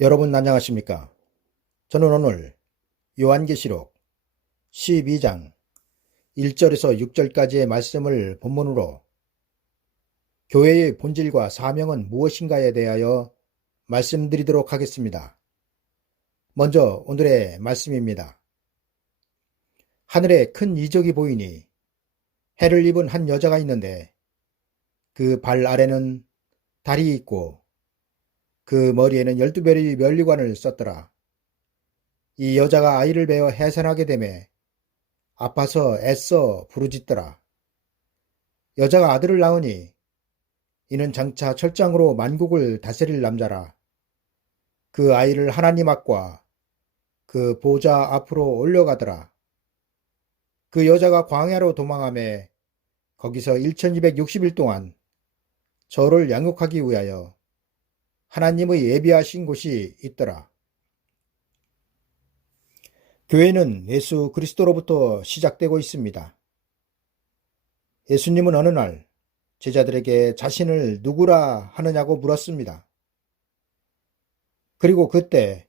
여러분 안녕하십니까? 저는 오늘 요한계시록 12장 1절에서 6절까지의 말씀을 본문으로 교회의 본질과 사명은 무엇인가에 대하여 말씀드리도록 하겠습니다. 먼저 오늘의 말씀입니다. 하늘에 큰 이적이 보이니 해를 입은 한 여자가 있는데 그 발 아래는 달이 있고 그 머리에는 12별의 면류관을 썼더라. 이 여자가 아이를 베어 해산하게 되매 아파서 애써 부르짖더라. 여자가 아들을 낳으니 이는 장차 철장으로 만국을 다스릴 남자라. 그 아이를 하나님 앞과 그 보좌 앞으로 올려가더라. 그 여자가 광야로 도망하매 거기서 1260일 동안 저를 양육하기 위하여 하나님의 예비하신 곳이 있더라. 교회는 예수 그리스도로부터 시작되고 있습니다. 예수님은 어느 날 제자들에게 자신을 누구라 하느냐고 물었습니다. 그리고 그때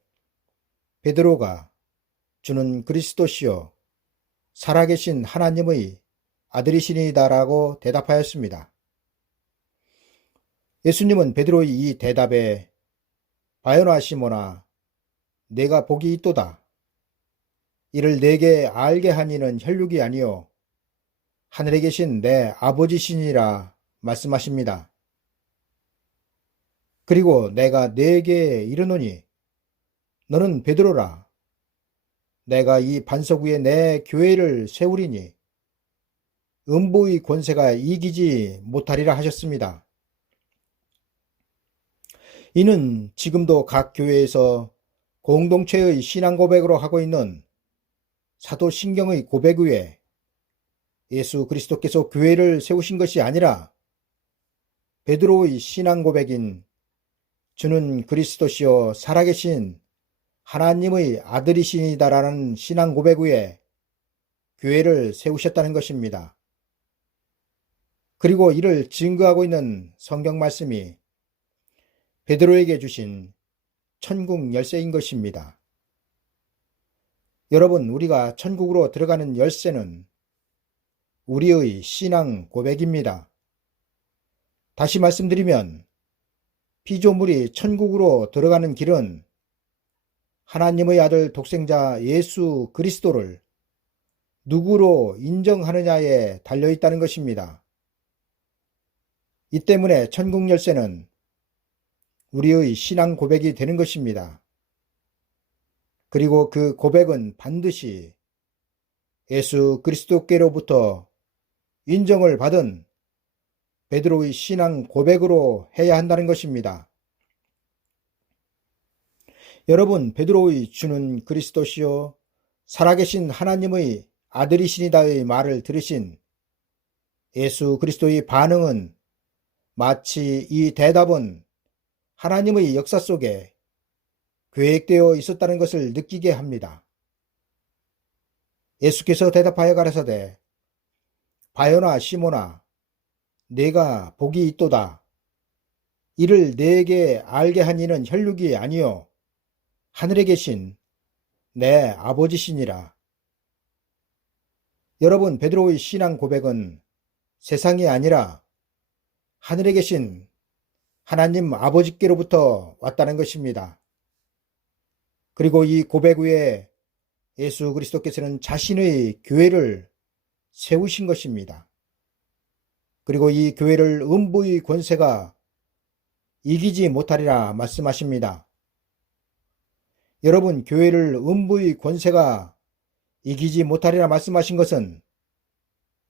베드로가 주는 그리스도시요 살아계신 하나님의 아들이시니다라고 대답하였습니다. 예수님은 베드로의 이 대답에 바요나 시모나 내가 복이 있도다. 이를 내게 알게 하니는 혈육이 아니요 하늘에 계신 내 아버지시니라 말씀하십니다. 그리고 내가 네게 이르노니 너는 베드로라. 내가 이 반석 위에 내 교회를 세우리니 음부의 권세가 이기지 못하리라 하셨습니다. 이는 지금도 각 교회에서 공동체의 신앙 고백으로 하고 있는 사도신경의 고백 위에 예수 그리스도께서 교회를 세우신 것이 아니라 베드로의 신앙 고백인 주는 그리스도시요 살아계신 하나님의 아들이시니다라는 신앙 고백 위에 교회를 세우셨다는 것입니다. 그리고 이를 증거하고 있는 성경 말씀이 베드로에게 주신 천국 열쇠인 것입니다. 여러분, 우리가 천국으로 들어가는 열쇠는 우리의 신앙 고백입니다. 다시 말씀드리면 피조물이 천국으로 들어가는 길은 하나님의 아들 독생자 예수 그리스도를 누구로 인정하느냐에 달려있다는 것입니다. 이 때문에 천국 열쇠는 우리의 신앙 고백이 되는 것입니다. 그리고 그 고백은 반드시 예수 그리스도께로부터 인정을 받은 베드로의 신앙 고백으로 해야 한다는 것입니다. 여러분, 베드로의 주는 그리스도시요 살아계신 하나님의 아들이시니다의 말을 들으신 예수 그리스도의 반응은 마치 이 대답은 하나님의 역사 속에 계획되어 있었다는 것을 느끼게 합니다. 예수께서 대답하여 가라사대 바요나 시모나 내가 복이 있도다. 이를 내게 알게 하니는 혈육이 아니요 하늘에 계신 내 아버지시니라. 여러분, 베드로의 신앙 고백은 세상이 아니라 하늘에 계신 하나님 아버지께로부터 왔다는 것입니다. 그리고 이 고백 위에 예수 그리스도께서는 자신의 교회를 세우신 것입니다. 그리고 이 교회를 음부의 권세가 이기지 못하리라 말씀하십니다. 여러분, 교회를 음부의 권세가 이기지 못하리라 말씀하신 것은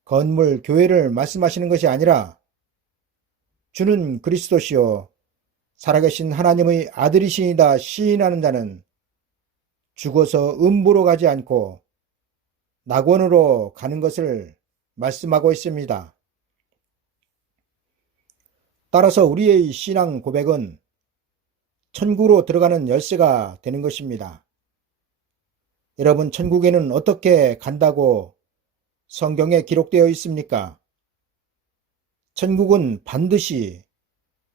건물 교회를 말씀하시는 것이 아니라 주는 그리스도시요 살아계신 하나님의 아들이시니다 시인하는 자는 죽어서 음부로 가지 않고 낙원으로 가는 것을 말씀하고 있습니다. 따라서 우리의 신앙 고백은 천국으로 들어가는 열쇠가 되는 것입니다. 여러분, 천국에는 어떻게 간다고 성경에 기록되어 있습니까? 천국은 반드시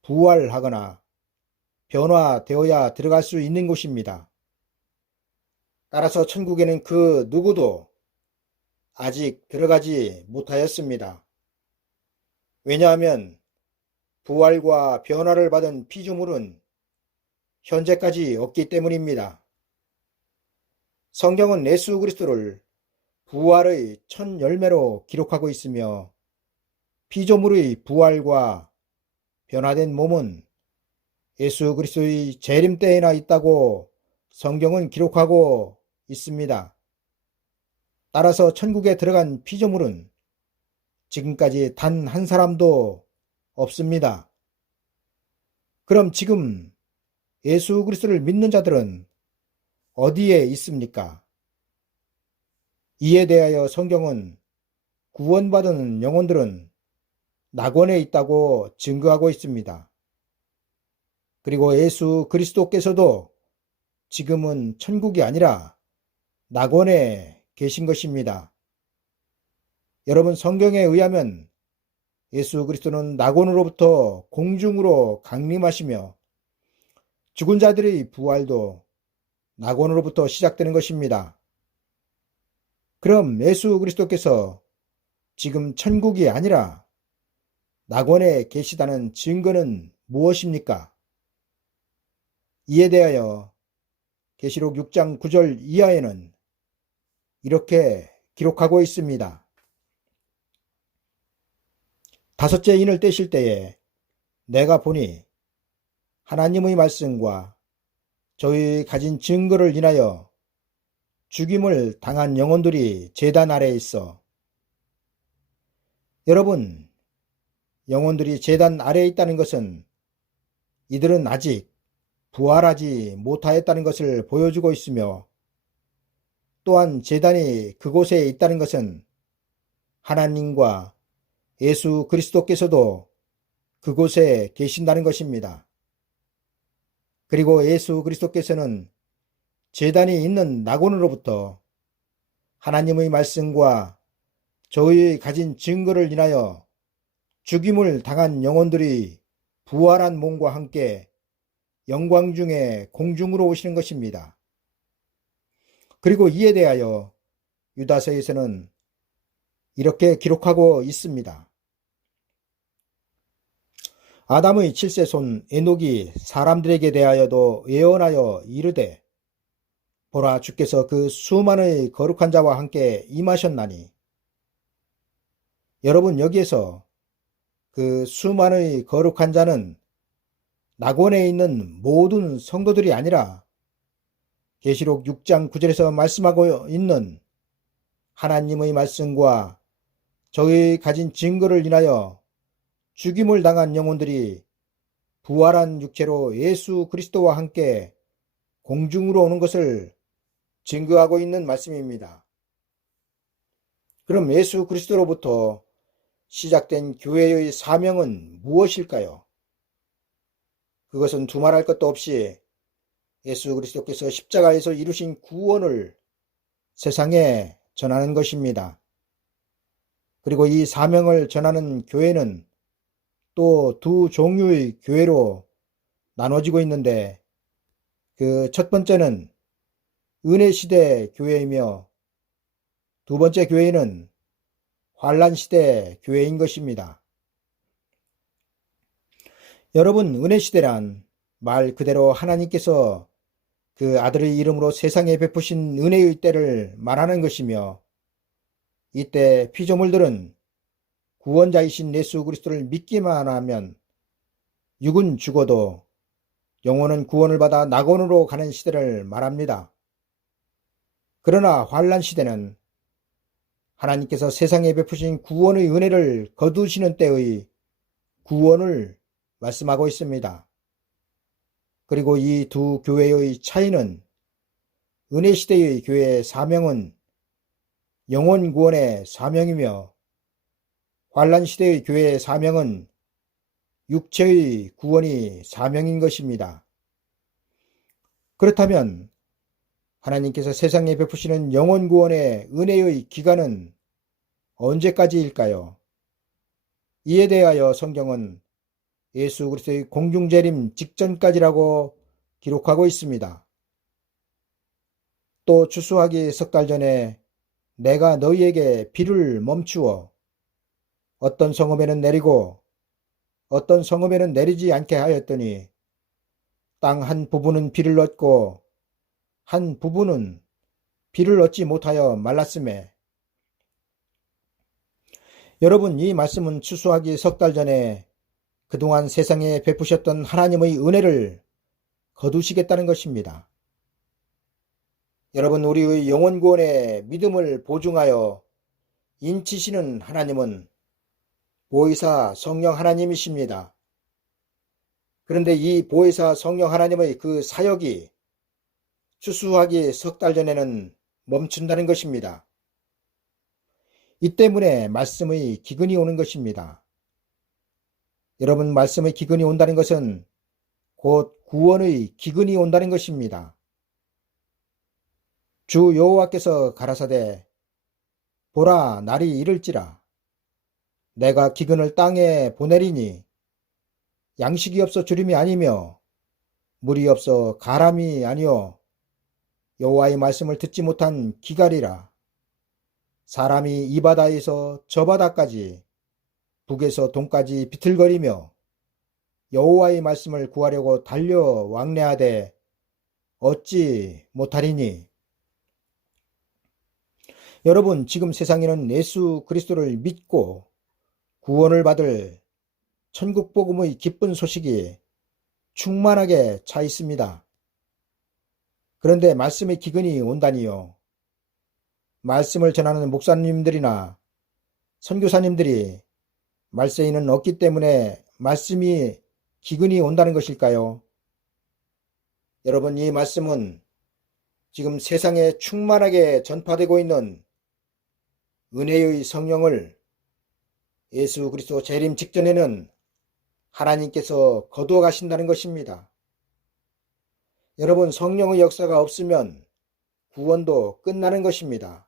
부활하거나 변화되어야 들어갈 수 있는 곳입니다. 따라서 천국에는 그 누구도 아직 들어가지 못하였습니다. 왜냐하면 부활과 변화를 받은 피조물은 현재까지 없기 때문입니다. 성경은 예수 그리스도를 부활의 첫 열매로 기록하고 있으며 피조물의 부활과 변화된 몸은 예수 그리스도의 재림 때에나 있다고 성경은 기록하고 있습니다. 따라서 천국에 들어간 피조물은 지금까지 단 한 사람도 없습니다. 그럼 지금 예수 그리스도를 믿는 자들은 어디에 있습니까? 이에 대하여 성경은 구원받은 영혼들은 낙원에 있다고 증거하고 있습니다. 그리고 예수 그리스도께서도 지금은 천국이 아니라 낙원에 계신 것입니다. 여러분, 성경에 의하면 예수 그리스도는 낙원으로부터 공중으로 강림하시며 죽은 자들의 부활도 낙원으로부터 시작되는 것입니다. 그럼 예수 그리스도께서 지금 천국이 아니라 낙원에 계시다는 증거는 무엇입니까? 이에 대하여 계시록 6장 9절 이하에는 이렇게 기록하고 있습니다. 다섯째 인을 떼실 때에 내가 보니 하나님의 말씀과 저희 가진 증거를 인하여 죽임을 당한 영혼들이 제단 아래에 있어. 여러분, 영혼들이 제단 아래에 있다는 것은 이들은 아직 부활하지 못하였다는 것을 보여주고 있으며, 또한 제단이 그곳에 있다는 것은 하나님과 예수 그리스도께서도 그곳에 계신다는 것입니다. 그리고 예수 그리스도께서는 제단이 있는 낙원으로부터 하나님의 말씀과 저희의 가진 증거를 인하여 죽임을 당한 영혼들이 부활한 몸과 함께 영광 중에 공중으로 오시는 것입니다. 그리고 이에 대하여 유다서에서는 이렇게 기록하고 있습니다. 아담의 7세 손 에녹이 사람들에게 대하여도 예언하여 이르되, 보라, 주께서 그 수많은 거룩한 자와 함께 임하셨나니. 여러분, 여기에서 그 수많은 거룩한 자는 낙원에 있는 모든 성도들이 아니라 계시록 6장 9절에서 말씀하고 있는 하나님의 말씀과 저희 가진 증거를 인하여 죽임을 당한 영혼들이 부활한 육체로 예수 그리스도와 함께 공중으로 오는 것을 증거하고 있는 말씀입니다. 그럼 예수 그리스도로부터 시작된 교회의 사명은 무엇일까요? 그것은 두말할 것도 없이 예수 그리스도께서 십자가에서 이루신 구원을 세상에 전하는 것입니다. 그리고 이 사명을 전하는 교회는 또 두 종류의 교회로 나눠지고 있는데, 그 첫 번째는 은혜시대 교회이며 두 번째 교회는 환란시대 교회인 것입니다. 여러분, 은혜시대란 말 그대로 하나님께서 그 아들의 이름으로 세상에 베푸신 은혜의 때를 말하는 것이며, 이때 피조물들은 구원자이신 예수 그리스도를 믿기만 하면 육은 죽어도 영혼은 구원을 받아 낙원으로 가는 시대를 말합니다. 그러나 환란 시대는 하나님께서 세상에 베푸신 구원의 은혜를 거두시는 때의 구원을 말씀하고 있습니다. 그리고 이 두 교회의 차이는, 은혜 시대의 교회의 사명은 영혼 구원의 사명이며 환란 시대의 교회의 사명은 육체의 구원이 사명인 것입니다. 그렇다면 하나님께서 세상에 베푸시는 영혼 구원의 은혜의 기간은 언제까지일까요? 이에 대하여 성경은 예수 그리스도의 공중재림 직전까지라고 기록하고 있습니다. 또 추수하기 석 달 전에 내가 너희에게 비를 멈추어 어떤 성읍에는 내리고 어떤 성읍에는 내리지 않게 하였더니 땅 한 부분은 비를 얻고 한 부분은 비를 얻지 못하여 말랐음에. 여러분, 이 말씀은 추수하기 석 달 전에 그동안 세상에 베푸셨던 하나님의 은혜를 거두시겠다는 것입니다. 여러분, 우리의 영혼 구원의 믿음을 보증하여 인치시는 하나님은 보혜사 성령 하나님이십니다. 그런데 이 보혜사 성령 하나님의 그 사역이 추수하기 석 달 전에는 멈춘다는 것입니다. 이 때문에 말씀의 기근이 오는 것입니다. 여러분, 말씀의 기근이 온다는 것은 곧 구원의 기근이 온다는 것입니다. 주 여호와께서 가라사대 보라 날이 이를지라 내가 기근을 땅에 보내리니 양식이 없어 주림이 아니며 물이 없어 가람이 아니요 여호와의 말씀을 듣지 못한 기갈이라. 사람이 이 바다에서 저 바다까지 북에서 동까지 비틀거리며 여호와의 말씀을 구하려고 달려 왕래하되 얻지 못하리니. 여러분, 지금 세상에는 예수 그리스도를 믿고 구원을 받을 천국 복음의 기쁜 소식이 충만하게 차 있습니다. 그런데 말씀의 기근이 온다니요. 말씀을 전하는 목사님들이나 선교사님들이 말세에는 없기 때문에 말씀이 기근이 온다는 것일까요? 여러분, 이 말씀은 지금 세상에 충만하게 전파되고 있는 은혜의 성령을 예수 그리스도 재림 직전에는 하나님께서 거두어 가신다는 것입니다. 여러분, 성령의 역사가 없으면 구원도 끝나는 것입니다.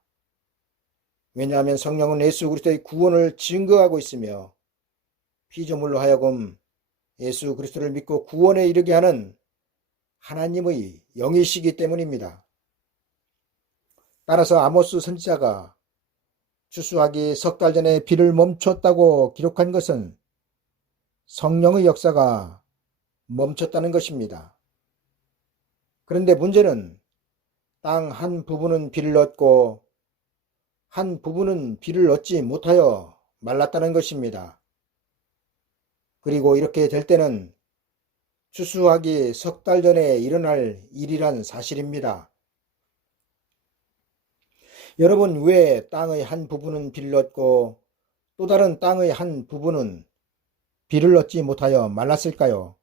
왜냐하면 성령은 예수 그리스도의 구원을 증거하고 있으며 피조물로 하여금 예수 그리스도를 믿고 구원에 이르게 하는 하나님의 영이시기 때문입니다. 따라서 아모스 선지자가 추수하기 석 달 전에 비를 멈췄다고 기록한 것은 성령의 역사가 멈췄다는 것입니다. 그런데 문제는 땅 한 부분은 비를 얻고 한 부분은 비를 얻지 못하여 말랐다는 것입니다. 그리고 이렇게 될 때는 추수하기 석 달 전에 일어날 일이란 사실입니다. 여러분, 왜 땅의 한 부분은 비를 얻고 또 다른 땅의 한 부분은 비를 얻지 못하여 말랐을까요?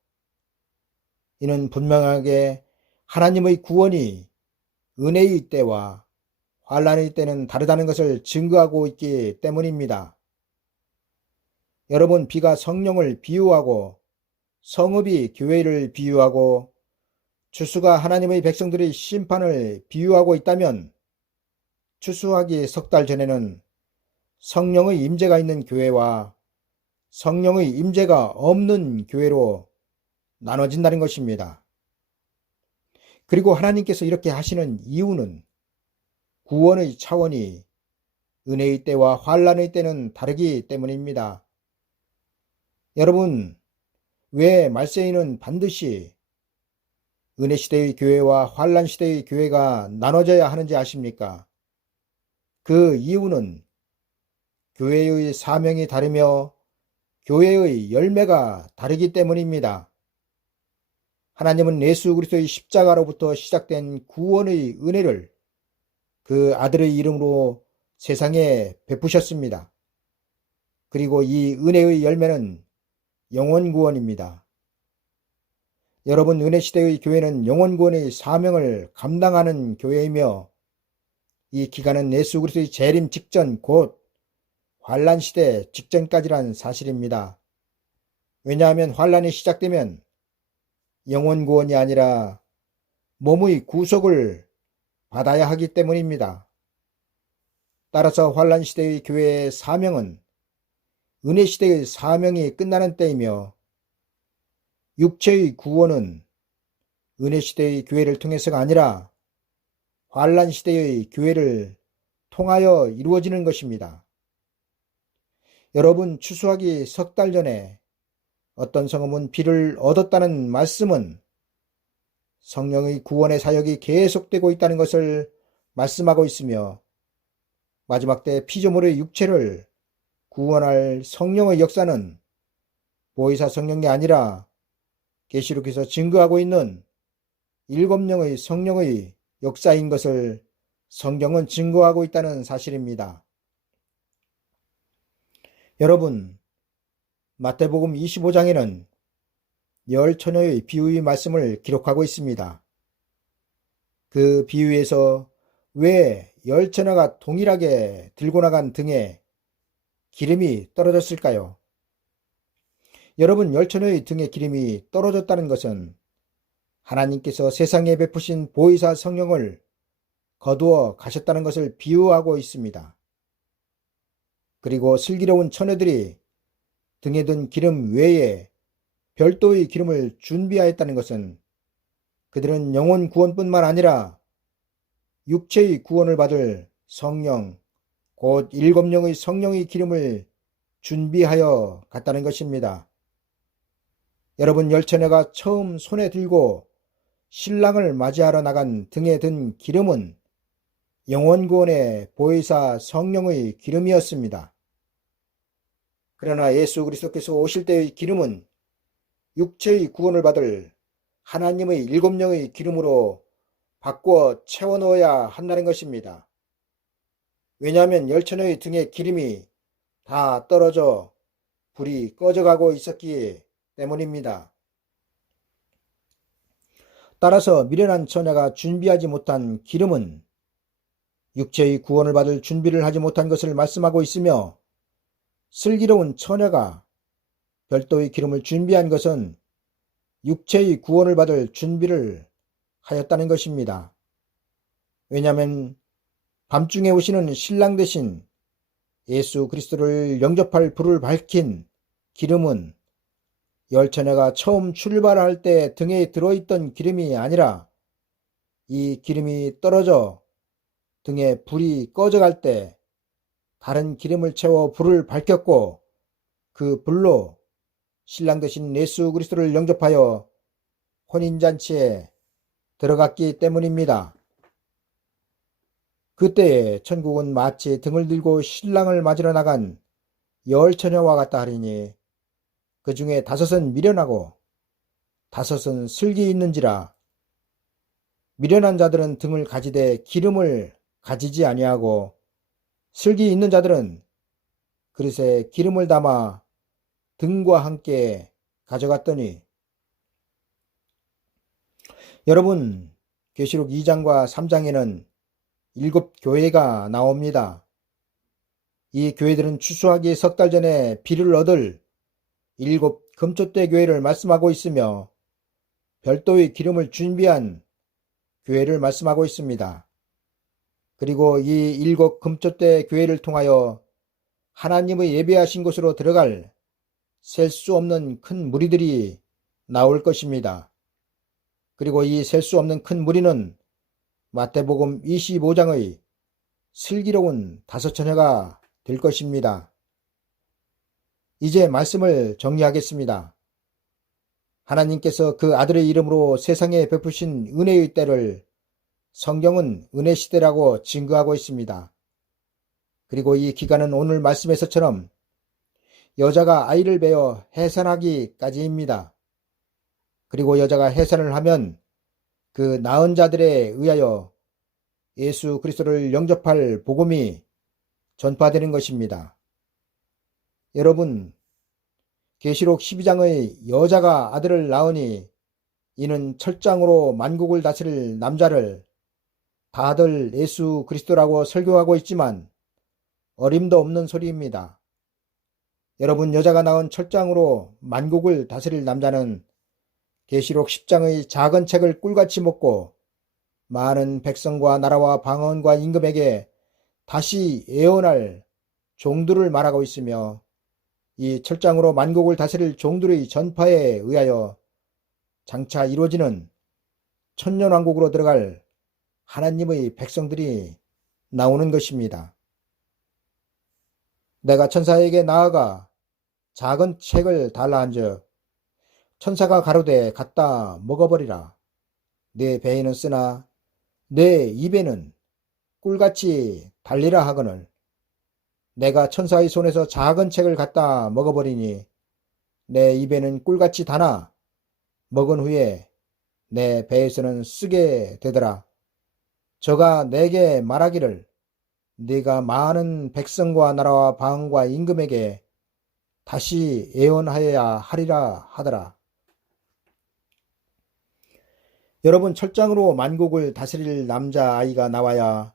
이는 분명하게 하나님의 구원이 은혜의 때와 환난의 때는 다르다는 것을 증거하고 있기 때문입니다. 여러분, 비가 성령을 비유하고 성읍이 교회를 비유하고 추수가 하나님의 백성들의 심판을 비유하고 있다면 추수하기 석 달 전에는 성령의 임재가 있는 교회와 성령의 임재가 없는 교회로 나눠진다는 것입니다. 그리고 하나님께서 이렇게 하시는 이유는 구원의 차원이 은혜의 때와 환난의 때는 다르기 때문입니다. 여러분, 왜 말세에는 반드시 은혜 시대의 교회와 환난 시대의 교회가 나눠져야 하는지 아십니까? 그 이유는 교회의 사명이 다르며 교회의 열매가 다르기 때문입니다. 하나님은 예수 그리스도의 십자가로부터 시작된 구원의 은혜를 그 아들의 이름으로 세상에 베푸셨습니다. 그리고 이 은혜의 열매는 영혼 구원입니다. 여러분, 은혜 시대의 교회는 영혼 구원의 사명을 감당하는 교회이며 이 기간은 예수 그리스도의 재림 직전 곧 환난 시대 직전까지란 사실입니다. 왜냐하면 환난이 시작되면 영혼 구원이 아니라 몸의 구속을 받아야 하기 때문입니다. 따라서 환난 시대의 교회의 사명은 은혜 시대의 사명이 끝나는 때이며 육체의 구원은 은혜 시대의 교회를 통해서가 아니라 환란 시대의 교회를 통하여 이루어지는 것입니다. 여러분, 추수하기 석 달 전에 어떤 성읍은 비를 얻었다는 말씀은 성령의 구원의 사역이 계속되고 있다는 것을 말씀하고 있으며, 마지막 때 피조물의 육체를 구원할 성령의 역사는 보혜사 성령이 아니라 계시록에서 증거하고 있는 7명의 성령의 역사인 것을 성경은 증거하고 있다는 사실입니다. 여러분, 마태복음 25장에는 열 처녀의 비유의 말씀을 기록하고 있습니다. 그 비유에서 왜 열 처녀가 동일하게 들고 나간 등에 기름이 떨어졌을까요? 여러분, 열 처녀의 등에 기름이 떨어졌다는 것은 하나님께서 세상에 베푸신 보혜사 성령을 거두어 가셨다는 것을 비유하고 있습니다. 그리고 슬기로운 처녀들이 등에 든 기름 외에 별도의 기름을 준비하였다는 것은 그들은 영혼 구원뿐만 아니라 육체의 구원을 받을 성령, 곧 7명의 성령의 기름을 준비하여 갔다는 것입니다. 여러분, 열 처녀가 처음 손에 들고 신랑을 맞이하러 나간 등에 든 기름은 영혼 구원의 보혜사 성령의 기름이었습니다. 그러나 예수 그리스도께서 오실 때의 기름은 육체의 구원을 받을 하나님의 7명의 기름으로 바꾸어 채워넣어야 한다는 것입니다. 왜냐하면 열 처녀의 등에 기름이 다 떨어져 불이 꺼져가고 있었기 때문입니다. 따라서 미련한 처녀가 준비하지 못한 기름은 육체의 구원을 받을 준비를 하지 못한 것을 말씀하고 있으며, 슬기로운 처녀가 별도의 기름을 준비한 것은 육체의 구원을 받을 준비를 하였다는 것입니다. 왜냐하면 밤중에 오시는 신랑 대신 예수 그리스도를 영접할 불을 밝힌 기름은 열 처녀가 처음 출발할 때 등에 들어있던 기름이 아니라 이 기름이 떨어져 등에 불이 꺼져갈 때 다른 기름을 채워 불을 밝혔고, 그 불로 신랑 되신 예수 그리스도를 영접하여 혼인잔치에 들어갔기 때문입니다. 그때에 천국은 마치 등을 들고 신랑을 맞으러 나간 열 처녀와 같다 하리니, 그 중에 5은 미련하고 5은 슬기 있는지라. 미련한 자들은 등을 가지되 기름을 가지지 아니하고, 슬기 있는 자들은 그릇에 기름을 담아 등과 함께 가져갔더니. 여러분, 계시록 2장과 3장에는 7교회가 나옵니다. 이 교회들은 추수하기 석 달 전에 비를 얻을 7 금촛대 교회를 말씀하고 있으며, 별도의 기름을 준비한 교회를 말씀하고 있습니다. 그리고 이 7 금촛대 교회를 통하여 하나님의 예배하신 곳으로 들어갈 셀 수 없는 큰 무리들이 나올 것입니다. 그리고 이 셀 수 없는 큰 무리는 마태복음 25장의 슬기로운 5 처녀가 될 것입니다. 이제 말씀을 정리하겠습니다. 하나님께서 그 아들의 이름으로 세상에 베푸신 은혜의 때를 성경은 은혜 시대라고 증거하고 있습니다. 그리고 이 기간은 오늘 말씀에서처럼 여자가 아이를 베어 해산하기까지입니다. 그리고 여자가 해산을 하면 그 낳은 자들에 의하여 예수 그리스도를 영접할 복음이 전파되는 것입니다. 여러분, 계시록 12장의 여자가 아들을 낳으니 이는 철장으로 만국을 다스릴 남자를 다들 예수 그리스도라고 설교하고 있지만 어림도 없는 소리입니다. 여러분, 여자가 낳은 철장으로 만국을 다스릴 남자는 계시록 10장의 작은 책을 꿀같이 먹고 많은 백성과 나라와 방언과 임금에게 다시 예언할 종들을 말하고 있으며, 이 철장으로 만국을 다스릴 종들의 전파에 의하여 장차 이루어지는 천년왕국으로 들어갈 하나님의 백성들이 나오는 것입니다. 내가 천사에게 나아가 작은 책을 달라 한즉 천사가 가로되 갖다 먹어버리라. 내 배에는 쓰나 내 입에는 꿀같이 달리라 하거늘 내가 천사의 손에서 작은 책을 갖다 먹어버리니 내 입에는 꿀같이 다나 먹은 후에 내 배에서는 쓰게 되더라. 저가 내게 말하기를 네가 많은 백성과 나라와 방과 임금에게 다시 예언하여야 하리라 하더라. 여러분, 철장으로 만국을 다스릴 남자아이가 나와야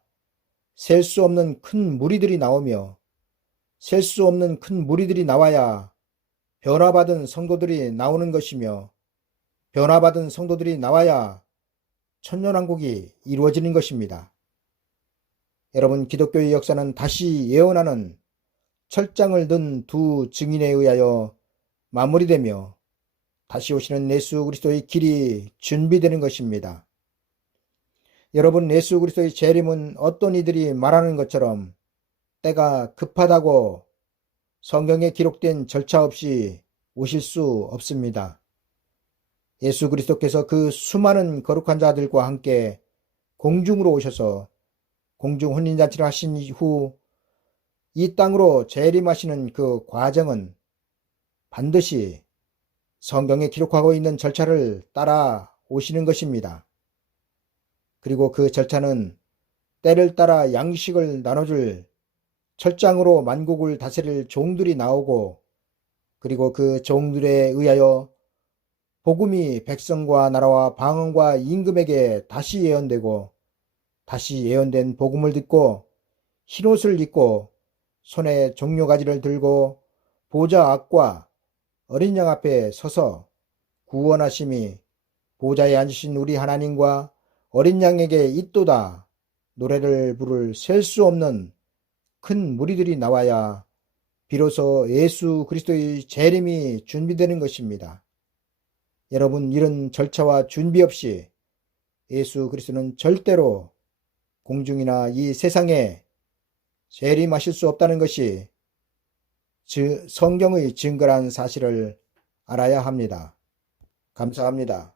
셀 수 없는 큰 무리들이 나오며 셀 수 없는 큰 무리들이 나와야 변화받은 성도들이 나오는 것이며 변화받은 성도들이 나와야 천년왕국이 이루어지는 것입니다. 여러분, 기독교의 역사는 다시 예언하는 철장을 든 두 증인에 의하여 마무리되며 다시 오시는 예수 그리스도의 길이 준비되는 것입니다. 여러분, 예수 그리스도의 재림은 어떤 이들이 말하는 것처럼 때가 급하다고 성경에 기록된 절차 없이 오실 수 없습니다. 예수 그리스도께서 그 수많은 거룩한 자들과 함께 공중으로 오셔서 공중 혼인잔치를 하신 이후 이 땅으로 재림하시는 그 과정은 반드시 성경에 기록하고 있는 절차를 따라 오시는 것입니다. 그리고 그 절차는 때를 따라 양식을 나눠줄 철장으로 만국을 다스릴 종들이 나오고 그리고 그 종들에 의하여 복음이 백성과 나라와 방언과 임금에게 다시 예언되고 다시 예언된 복음을 듣고 흰옷을 입고 손에 종려가지를 들고 보좌 앞과 어린 양 앞에 서서 구원하심이 보좌에 앉으신 우리 하나님과 어린 양에게 있도다 노래를 부를 셀 수 없는 큰 무리들이 나와야 비로소 예수 그리스도의 재림이 준비되는 것입니다. 여러분, 이런 절차와 준비 없이 예수 그리스도는 절대로 공중이나 이 세상에 재림하실 수 없다는 것이 성경의 증거란 사실을 알아야 합니다. 감사합니다.